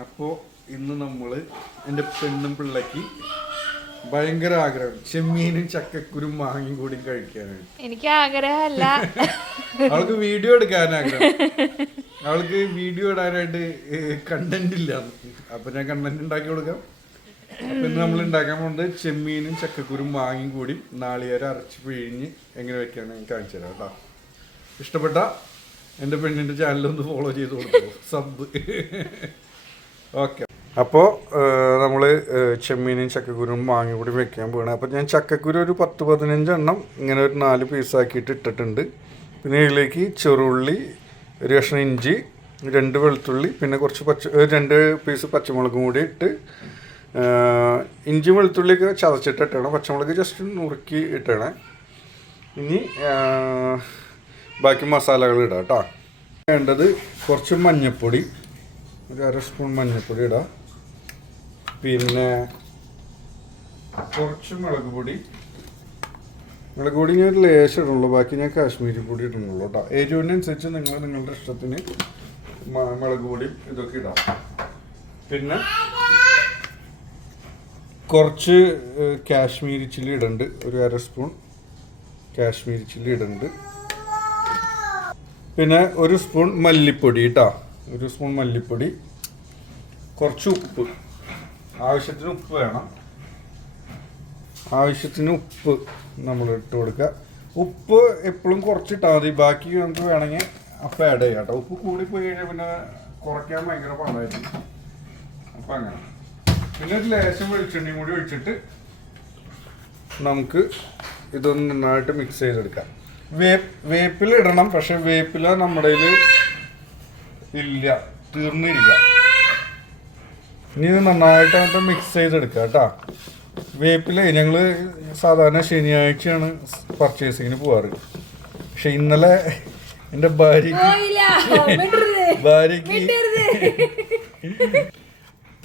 അപ്പോൾ ഇന്ന് നമ്മൾ എൻ്റെ പെണ്ണും പിള്ളക്ക് ഭയങ്കര ആഗ്രഹം ചെമ്മീനും ചക്കക്കുരും മാങ്ങയും കൂടി കഴിക്കാനാണ്. എനിക്ക് ആഗ്രഹമല്ല, അവൾക്ക് വീഡിയോ എടുക്കാൻ ആഗ്രഹം. അവൾക്ക് വീഡിയോ ഇടാനായിട്ട് കണ്ടന്റ് ഇല്ല. അപ്പൊ ഞാൻ കണ്ടന്റ് ഉണ്ടാക്കി കൊടുക്കാം. പിന്നെ നമ്മൾ ഉണ്ടാക്കാൻ പോകുന്നത് ചെമ്മീനും ചക്കക്കുരും മാങ്ങയും കൂടി നാളികേരം അരച്ച് പിഴിഞ്ഞ് എങ്ങനെ വെക്കാന്ന് ഞാൻ കാണിച്ചു തരാം കേട്ടോ. ഇഷ്ടപ്പെട്ട എൻ്റെ പെണ്ണിൻ്റെ ചാനലൊന്ന് ഫോളോ ചെയ്ത് കൊടുത്തു, സബ്. ഓക്കെ, അപ്പോൾ നമ്മൾ ചെമ്മീനും ചക്കക്കുരും മാങ്ങയും കൂടി വെക്കാൻ പോകണം. അപ്പോൾ ഞാൻ ചക്കക്കുരു ഒരു 10-15 എണ്ണം ഇങ്ങനെ ഒരു 4 പീസാക്കിയിട്ട് ഇട്ടിട്ടുണ്ട്. പിന്നെ ഇതിലേക്ക് ചെറുള്ളി, ഒരു കഷ്ണം ഇഞ്ചി, 2 വെളുത്തുള്ളി, പിന്നെ കുറച്ച് 2 പീസ് പച്ചമുളകും കൂടി ഇട്ട്, ഇഞ്ചി വെളുത്തുള്ളിയൊക്കെ ചതച്ചിട്ട് ഇട്ടണം, പച്ചമുളക് ജസ്റ്റ് നുറുക്കി ഇട്ടണം. ഇനി ബാക്കി മസാലകൾ ഇടാം കേട്ടോ. വേണ്ടത് കുറച്ച് മഞ്ഞൾപ്പൊടി, ഒരു 1/2 സ്പൂൺ മഞ്ഞൾപ്പൊടി ഇടാം. പിന്നെ കുറച്ച് മുളക് പൊടി ഞാൻ ഒരു ലേശം ഇടുള്ളൂ, ബാക്കി ഞാൻ കാശ്മീരി പൊടി ഇടുന്നുള്ളൂ കേട്ടോ. എരിവിനനുസരിച്ച് നിങ്ങളുടെ ഇഷ്ടത്തിന് മുളക് പൊടിയും ഇതൊക്കെ ഇടാം. പിന്നെ കുറച്ച് കാശ്മീരി ചില്ലി ഇടുന്നുണ്ട്, ഒരു 1/2 സ്പൂൺ കാശ്മീരി ചില്ലി ഇടുന്നുണ്ട്. പിന്നെ 1 സ്പൂൺ മല്ലിപ്പൊടി കേട്ടോ, 1 സ്പൂൺ മല്ലിപ്പൊടി. കുറച്ച് ഉപ്പ്, ആവശ്യത്തിന് ഉപ്പ് വേണം. ആവശ്യത്തിന് ഉപ്പ് നമ്മൾ ഇട്ട് കൊടുക്കുക. ഉപ്പ് എപ്പോഴും കുറച്ചിട്ടാൽ മതി, ബാക്കി നമുക്ക് വേണമെങ്കിൽ അപ്പം ആഡ് ചെയ്യാം കേട്ടോ. ഉപ്പ് കൂടിപ്പോയി കഴിഞ്ഞാൽ പിന്നെ കുറയ്ക്കാൻ ഭയങ്കര പാടായിരിക്കും. അപ്പം അങ്ങനെ. പിന്നെ ഒരു ലേശം വെളിച്ചെണ്ണയും കൂടി ഒഴിച്ചിട്ട് നമുക്ക് ഇതൊന്ന് നന്നായിട്ട് മിക്സ് ചെയ്തെടുക്കാം. വേപ്പില ഇടണം, പക്ഷെ വേപ്പില നമ്മുടെ കയ്യിൽ ഇല്ല, തീർന്നിരിക്കുക. ഇനി ഇത് നന്നായിട്ട് മിക്സ് ചെയ്തെടുക്കുക കേട്ടോ. വേപ്പില ഞങ്ങൾ സാധാരണ ശനിയാഴ്ചയാണ് പർച്ചേസിങ്ങിന് പോവാറ്. പക്ഷെ ഇന്നലെ എൻ്റെ ഭാര്യക്ക്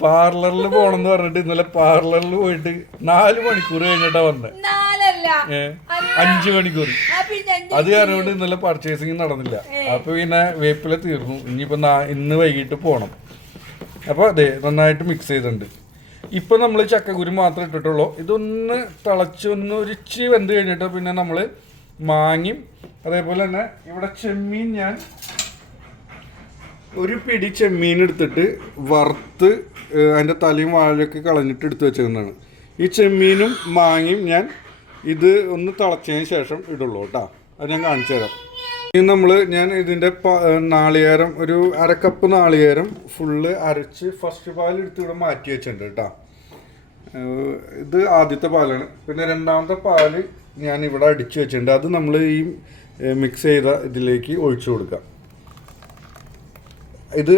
പാർലറിൽ പോണെന്ന് പറഞ്ഞിട്ട് ഇന്നലെ പാർലറിൽ പോയിട്ട് 4 മണിക്കൂർ കഴിഞ്ഞിട്ടാ വന്നത്. 5 മണിക്കൂർ. അത് കാരണം കൊണ്ട് ഇന്നലെ പർച്ചേസിങ് നടന്നില്ല. അപ്പൊ പിന്നെ വേപ്പില തീർന്നു. ഇനിയിപ്പോ ഇന്ന് വൈകിട്ട് പോണം. അപ്പോൾ അതെ, നന്നായിട്ട് മിക്സ് ചെയ്തിട്ടുണ്ട്. ഇപ്പൊ നമ്മൾ ചക്കക്കുരു മാത്രമേ ഇട്ടിട്ടുള്ളൂ. ഇതൊന്ന് തിളച്ചൊന്ന് ഒരിച്ചിരി വെന്ത് കഴിഞ്ഞിട്ട് പിന്നെ നമ്മൾ മാങ്ങയും അതേപോലെ തന്നെ ഇവിടെ ചെമ്മീൻ, ഞാൻ ഒരു പിടി ചെമ്മീൻ എടുത്തിട്ട് വറുത്ത് അതിൻ്റെ തലയും വാഴയൊക്കെ കളഞ്ഞിട്ട് എടുത്ത് വെച്ചിരുന്നതാണ്. ഈ ചെമ്മീനും മാങ്ങയും ഞാൻ ഇത് ഒന്ന് തിളച്ചതിന് ശേഷം ഇടുള്ളൂ കേട്ടോ. അത് ഞാൻ കാണിച്ചു തരാം. ഞാൻ ഇതിൻ്റെ നാളികേരം, ഒരു 1/2 കപ്പ് നാളികേരം ഫുള്ള് അരച്ച് ഫസ്റ്റ് പാൽ എടുത്ത് ഇവിടെ മാറ്റി വെച്ചിട്ടുണ്ട് കേട്ടോ. ഇത് ആദ്യത്തെ പാലാണ്. പിന്നെ രണ്ടാമത്തെ പാല് ഞാൻ ഇവിടെ അടിച്ച് വെച്ചിട്ടുണ്ട്. അത് നമ്മൾ ഈ മിക്സ് ചെയ്ത ഇതിലേക്ക് ഒഴിച്ചു കൊടുക്കാം. ഇത്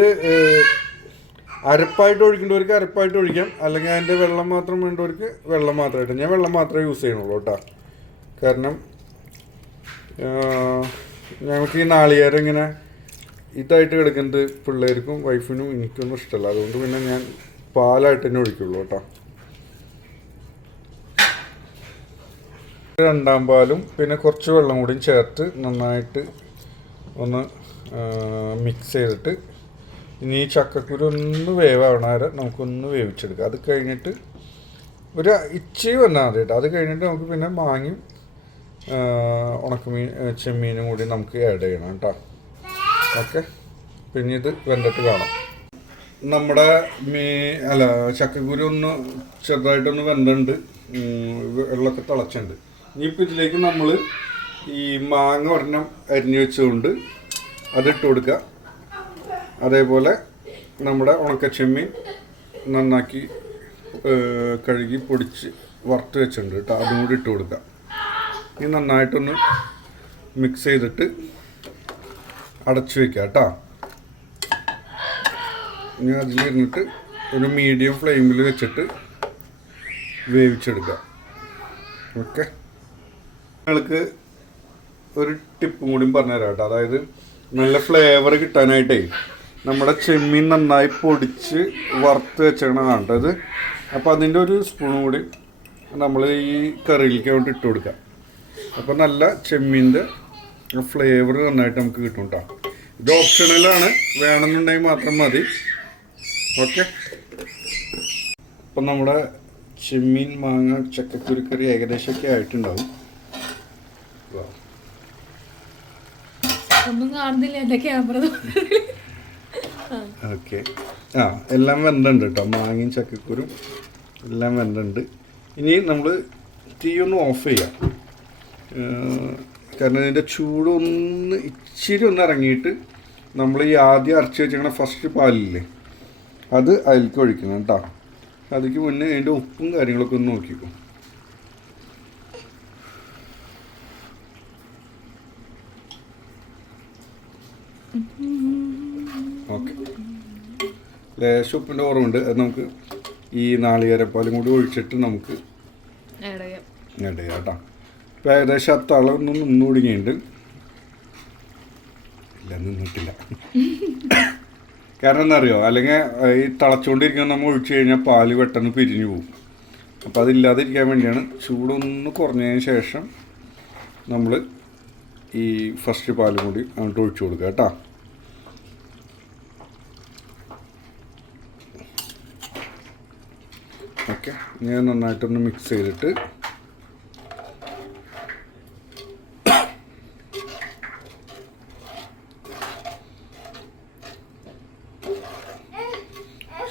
അരപ്പായിട്ട് ഒഴിക്കേണ്ടവർക്ക് അരപ്പായിട്ട് ഒഴിക്കാം, അല്ലെങ്കിൽ അതിൻ്റെ വെള്ളം മാത്രം വേണ്ടവർക്ക് വെള്ളം മാത്രമായിട്ട്. ഞാൻ വെള്ളം മാത്രമേ യൂസ് ചെയ്യണുള്ളൂ കേട്ടോ. കാരണം ഞങ്ങൾക്ക് ഈ നാളികേരം ഇങ്ങനെ ഇതായിട്ട് കിടക്കുന്നത് പിള്ളേർക്കും വൈഫിനും എനിക്കൊന്നും ഇഷ്ടമല്ല. അതുകൊണ്ട് പിന്നെ ഞാൻ പാലായിട്ട് തന്നെ ഒഴിക്കുള്ളൂ കേട്ടോ. 2ാം പാലും പിന്നെ കുറച്ച് വെള്ളം കൂടി ചേർത്ത് നന്നായിട്ട് ഒന്ന് മിക്സ് ചെയ്തിട്ട് ഇനി ഈ ചക്കക്കുരു ഒന്ന് വേവാവണ വരെ നമുക്കൊന്ന് വേവിച്ചെടുക്കാം. അത് കഴിഞ്ഞിട്ട് ഒരു ഇച്ചിരി വന്നാൽ മതി കേട്ടോ. അത് കഴിഞ്ഞിട്ട് നമുക്ക് പിന്നെ മാങ്ങയും ഉണക്കമീൻ ചെമ്മീനും കൂടി നമുക്ക് ആഡ് ചെയ്യണം കേട്ടോ. ഓക്കെ, പിന്നെ ഇത് വെന്തിട്ട് കാണാം. നമ്മുടെ ചക്കക്കുരു ഒന്ന് ചെറുതായിട്ടൊന്ന് വെന്തുണ്ട്, വെള്ളമൊക്കെ തിളച്ചുണ്ട്. ഇനിയിപ്പോൾ ഇതിലേക്ക് നമ്മൾ ഈ മാങ്ങ ഒരെണ്ണം അരിഞ്ഞു വെച്ചുകൊണ്ട് അതിട്ട് കൊടുക്കുക. അതേപോലെ നമ്മുടെ ഉണക്കച്ചെമ്മീൻ നന്നാക്കി കഴുകി പൊടിച്ച് വറുത്ത് വെച്ചിട്ടുണ്ട് കേട്ടോ, അതും കൂടി ഇട്ട് കൊടുക്കുക. ഇനി നന്നായിട്ടൊന്ന് മിക്സ് ചെയ്തിട്ട് അടച്ചു വയ്ക്കുക കേട്ടോ. ഇനി അതിലിരുന്നിട്ട് ഒരു മീഡിയം ഫ്ലെയിമിൽ വെച്ചിട്ട് വേവിച്ചെടുക്കുക. ഓക്കെ, നിങ്ങൾക്ക് ഒരു ടിപ്പും കൂടി പറഞ്ഞുതരാം കേട്ടോ. അതായത് നല്ല ഫ്ലേവർ കിട്ടാനായിട്ടേ നമ്മുടെ ചെമ്മീൻ നന്നായി പൊടിച്ച് വറുത്ത് വെച്ചേക്കണതാണ് കേട്ടോ ഇത്. അപ്പോൾ അതിൻ്റെ ഒരു സ്പൂണും കൂടി നമ്മൾ ഈ കറിയിലേക്ക് വേണ്ടി ഇട്ട് കൊടുക്കാം. അപ്പോൾ നല്ല ചെമ്മീൻ്റെ ഫ്ലേവർ നന്നായിട്ട് നമുക്ക് കിട്ടും കേട്ടോ. ഇത് ഓപ്ഷണലാണ്, വേണമെന്നുണ്ടെങ്കിൽ മാത്രം മതി. ഓക്കെ. അപ്പം നമ്മുടെ ചെമ്മീൻ മാങ്ങ ചക്കക്കുരുക്കറി ഏകദേശമൊക്കെ ആയിട്ടുണ്ടാവും. ഒന്നും കാണുന്നില്ല എൻ്റെ ക്യാമറ. ഓക്കെ. ആ എല്ലാം വെന്തുണ്ട് കേട്ടോ, മാങ്ങയും ചക്കക്കുരും എല്ലാം വെന്തുണ്ട്. ഇനി നമ്മൾ തീ ഒന്ന് ഓഫ് ചെയ്യാം, കാരണം ഇതിൻ്റെ ചൂടൊന്ന് ഇച്ചിരി ഒന്ന് ഇറങ്ങിയിട്ട് നമ്മൾ ഈ ആദ്യം അരച്ച് വെച്ചിരിക്കണ ഫസ്റ്റ് പാലില്ലേ അത് അതിലേക്ക് ഒഴിക്കണം കേട്ടോ. അതിക്ക് മുന്നേ അതിൻ്റെ ഉപ്പും കാര്യങ്ങളൊക്കെ ഒന്ന് നോക്കിക്കോ. ഓക്കെ, ലേശം ഉപ്പിൻ്റെ കുറവുണ്ട്. അത് നമുക്ക് ഈ നാളികേരപ്പാലും കൂടി ഒഴിച്ചിട്ട് നമുക്ക് ആഡ് ചെയ്യാം കേട്ടോ. ഇപ്പം ഏകദേശം അത്തളൊന്നും നിന്ന് തുടങ്ങിയിട്ടുണ്ട്. ഇല്ല, നിന്നിട്ടില്ല. കാരണം എന്താ അറിയോ, അല്ലെങ്കിൽ ഈ തിളച്ചുകൊണ്ടിരിക്കുന്ന നമ്മൾ ഒഴിച്ചു കഴിഞ്ഞാൽ പാല് പെട്ടെന്ന് പിരിഞ്ഞു പോകും. അപ്പോൾ അതില്ലാതിരിക്കാൻ വേണ്ടിയാണ് ചൂടൊന്ന് കുറഞ്ഞതിന് ശേഷം നമ്മൾ ഈ ഫസ്റ്റ് പാലും കൂടി അങ്ങോട്ട് ഒഴിച്ചു കൊടുക്കുക കേട്ടോ. ഓക്കെ, ഞാൻ നന്നായിട്ടൊന്ന് മിക്സ് ചെയ്തിട്ട്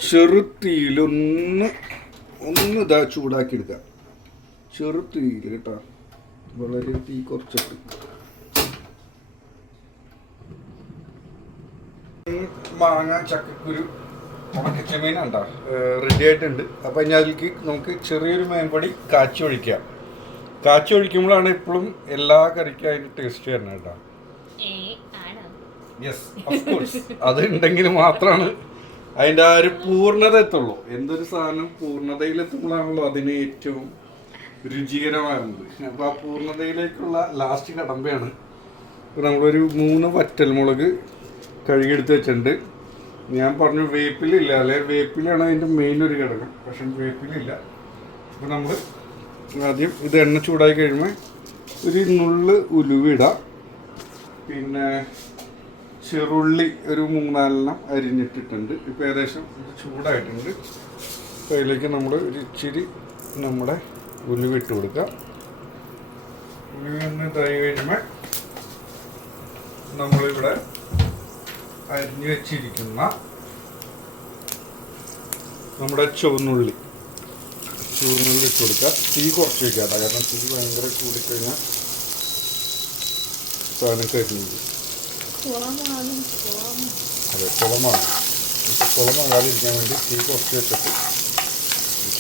ചെറുതീയിലൊന്ന് ഇതാ ചൂടാക്കി എടുക്കുക. ചെറുതീയിൽ കേട്ടോ, വളരെ തീ കുറച്ചിട്ട്. മാങ്ങ ചക്കക്കുരു ഉണക്കച്ചമീനുണ്ടോ റെഡി ആയിട്ടുണ്ട്. അപ്പം ഇനി അതിലേക്ക് നമുക്ക് ചെറിയൊരു മേമ്പൊടി കാച്ചി ഒഴിക്കാം. കാച്ചി ഒഴിക്കുമ്പോഴാണ് എപ്പോഴും എല്ലാ കറിക്കും അതിൻ്റെ ടേസ്റ്റ് വരുന്നത് കേട്ടോ. Yes, of course. അത് ഉണ്ടെങ്കിൽ മാത്രമാണ് അതിൻ്റെ ആ ഒരു പൂർണ്ണത എത്തുള്ളൂ. എന്തൊരു സാധനം പൂർണ്ണതയിലെത്തുമ്പോഴാണല്ലോ അതിന് ഏറ്റവും രുചികരമാകുന്നത്. അപ്പോൾ ആ പൂർണ്ണതയിലേക്കുള്ള ലാസ്റ്റ് കടമ്പയാണ്. ഇപ്പോൾ നമ്മളൊരു 3 വറ്റൽമുളക് കഴുകിയെടുത്ത് വെച്ചിട്ടുണ്ട്. ഞാൻ പറഞ്ഞു വേപ്പിലില്ല, അല്ലെ വേപ്പിലാണ് അതിൻ്റെ മെയിൻ ഒരു ഘടകം, പക്ഷെ വേപ്പിലില്ല. അപ്പോൾ നമ്മൾ ആദ്യം ഇത് എണ്ണ ചൂടായി കഴിയുമ്പോൾ ഒരു നുള്ള് ഉലുവിടാം. പിന്നെ ചെറുള്ളി ഒരു 3-4 അരിഞ്ഞിട്ടിട്ടുണ്ട്. ഇപ്പോൾ ഏകദേശം ഇത് ചൂടായിട്ടുണ്ട്. അപ്പോൾ അതിലേക്ക് നമ്മൾ ഒരു ഇച്ചിരി നമ്മുടെ ഉലുവ ഇട്ട് കൊടുക്കുക. ഉലുവ ഒന്ന് ഇതായി കഴിയുമ്പോൾ നമ്മളിവിടെ അരിഞ്ഞു വെച്ചിരിക്കുന്ന നമ്മുടെ ചുവന്നുള്ളി ഇട്ട് കൊടുക്കുക. തീ കുറച്ച് വയ്ക്കുക കേട്ടോ, കാരണം തീ ഭയങ്കര കൂടിക്കഴിഞ്ഞാൽ സാധനം കരിഞ്ഞു. അതെ, കുളമാണ്. ഇപ്പോൾ കുളമാകാതിരിക്കാൻ വേണ്ടി തീ കുറച്ച് വെച്ചിട്ട്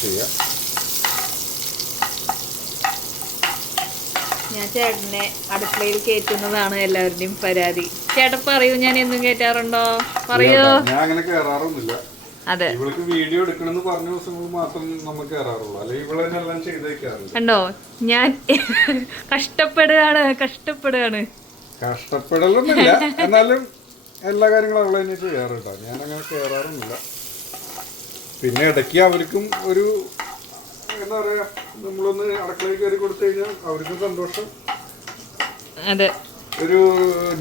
ചെയ്യാം. ഞാൻ ചേട്ടനെ അടുക്കളയിൽ കയറ്റുന്നതാണ് എല്ലാവരുടെയും പരാതി. ചേട്ടൻ പറയൂ, ഞാൻ എന്നും കയറ്റാറുണ്ടോ? പറയൂ. ഞാൻ അങ്ങനെ കയറാറൊന്നുമില്ല. അതെ, ഇവൾക്ക് വീഡിയോ എടുക്കണമെന്ന് പറഞ്ഞ ദിവസങ്ങൾ മാത്രം നമ്മൾ കയറാറുള്ളൂ, അല്ലെങ്കിൽ ഇവളെല്ലാം ചെയ്തേക്കാറില്ല. കണ്ടോ, ഞാൻ കഷ്ടപ്പെടുകയാണ്. കഷ്ടപ്പെടലൊന്നുമില്ല, എന്നാലും എല്ലാ കാര്യങ്ങളും അവളെ തന്നെ ചെയ്യാറ് കേട്ടോ. ഞാൻ അങ്ങനെ കയറാറൊന്നുമില്ല. പിന്നെ ഇടയ്ക്ക് അവർക്കും ഒരു എന്താ പറയാ, നമ്മളൊന്ന് അടുക്കളയിൽ കയറി കൊടുത്തു കഴിഞ്ഞാൽ അവർക്കും സന്തോഷം. അതെ, ഒരു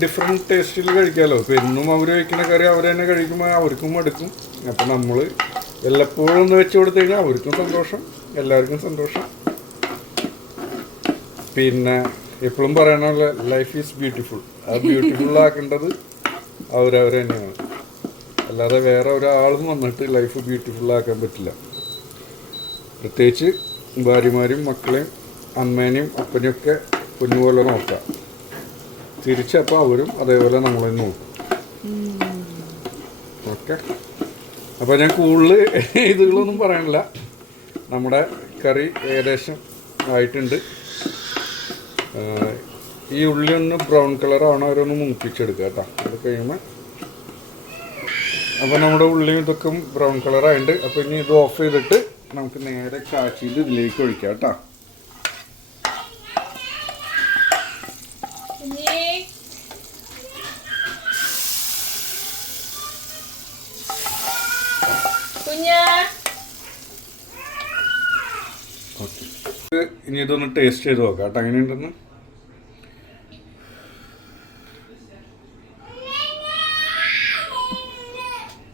ഡിഫറെൻറ്റ് ടേസ്റ്റിൽ കഴിക്കാമല്ലോ. ഇപ്പം എന്നും അവർ കഴിക്കുന്ന കറി അവർ തന്നെ കഴിക്കുമ്പോൾ അവർക്കും മടുക്കും. അപ്പം നമ്മൾ വല്ലപ്പോഴും ഒന്ന് വെച്ച് കൊടുത്തു കഴിഞ്ഞാൽ അവർക്കും സന്തോഷം, എല്ലാവർക്കും സന്തോഷം. പിന്നെ എപ്പോഴും പറയാനുള്ള ലൈഫ് ഈസ് ബ്യൂട്ടിഫുൾ. ആ ബ്യൂട്ടിഫുൾ ആക്കേണ്ടത് അവരവർ തന്നെയാണ്, അല്ലാതെ വേറെ ഒരാളും വന്നിട്ട് ലൈഫ് ബ്യൂട്ടിഫുൾ ആക്കാൻ പറ്റില്ല. പ്രത്യേകിച്ച് ഭാര്യമാരും മക്കളെയും അമ്മേനെയും അപ്പനെയൊക്കെ കുഞ്ഞുപോലെ നോക്കാം. തിരിച്ചപ്പോൾ അവരും അതേപോലെ നമ്മളെ നോക്കും. ഓക്കെ, അപ്പോൾ ഞാൻ കൂടുതൽ ഇതുകളൊന്നും പറയാനില്ല. നമ്മുടെ കറി ഏകദേശം ആയിട്ടുണ്ട്. ഈ ഉള്ളി ഒന്ന് ബ്രൗൺ കളറാണ്, അവരൊന്ന് മൂപ്പിച്ചെടുക്കുക കേട്ടോ. അത് കഴിയുമ്പോൾ അപ്പോൾ നമ്മുടെ ഉള്ളിയും ഇതൊക്കെ ബ്രൗൺ കളറായിട്ടുണ്ട്. അപ്പോൾ ഇനി ഇത് ഓഫ് ചെയ്തിട്ട് നമുക്ക് നേരെ കാച്ചിയിട്ട് ഇതിലേക്ക് ഒഴിക്കാം കേട്ടോ. ഓക്കെ, ഇനി ഇതൊന്ന് ടേസ്റ്റ് ചെയ്ത് നോക്കാം കേട്ടോ, എങ്ങനെയുണ്ടെന്ന്.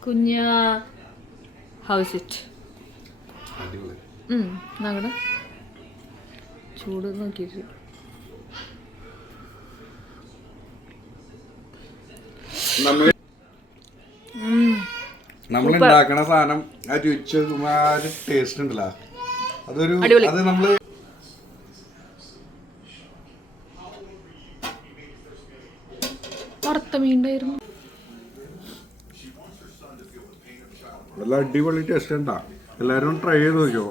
കുഞ്ഞാ ഹൗസ് ഇറ്റ് അടിപൊളി. നോക്കട്ടെ, ചൂട് നോക്കിയിട്ട്. നമ്മൾ ഉണ്ടാക്കണ സാധനം ആ രുചി ആ ഒരു ടേസ്റ്റ് ഉണ്ടല്ലോ, അതൊരു അത് നമ്മള് വറുത്ത മീനുണ്ടായിരുന്നു. നല്ല അടിപൊളി ടേസ്റ്റ് ഉണ്ടാ. എല്ലാവരും ട്രൈ ചെയ്ത് നോക്കിയോ.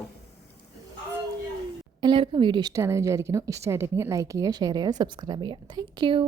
എല്ലാവർക്കും വീഡിയോ ഇഷ്ടമാണെന്ന് വിചാരിക്കുന്നു. ഇഷ്ടമായിട്ടുണ്ടെങ്കിൽ ലൈക്ക് ചെയ്യുക, ഷെയർ ചെയ്യുക, സബ്സ്ക്രൈബ് ചെയ്യുക. Thank you.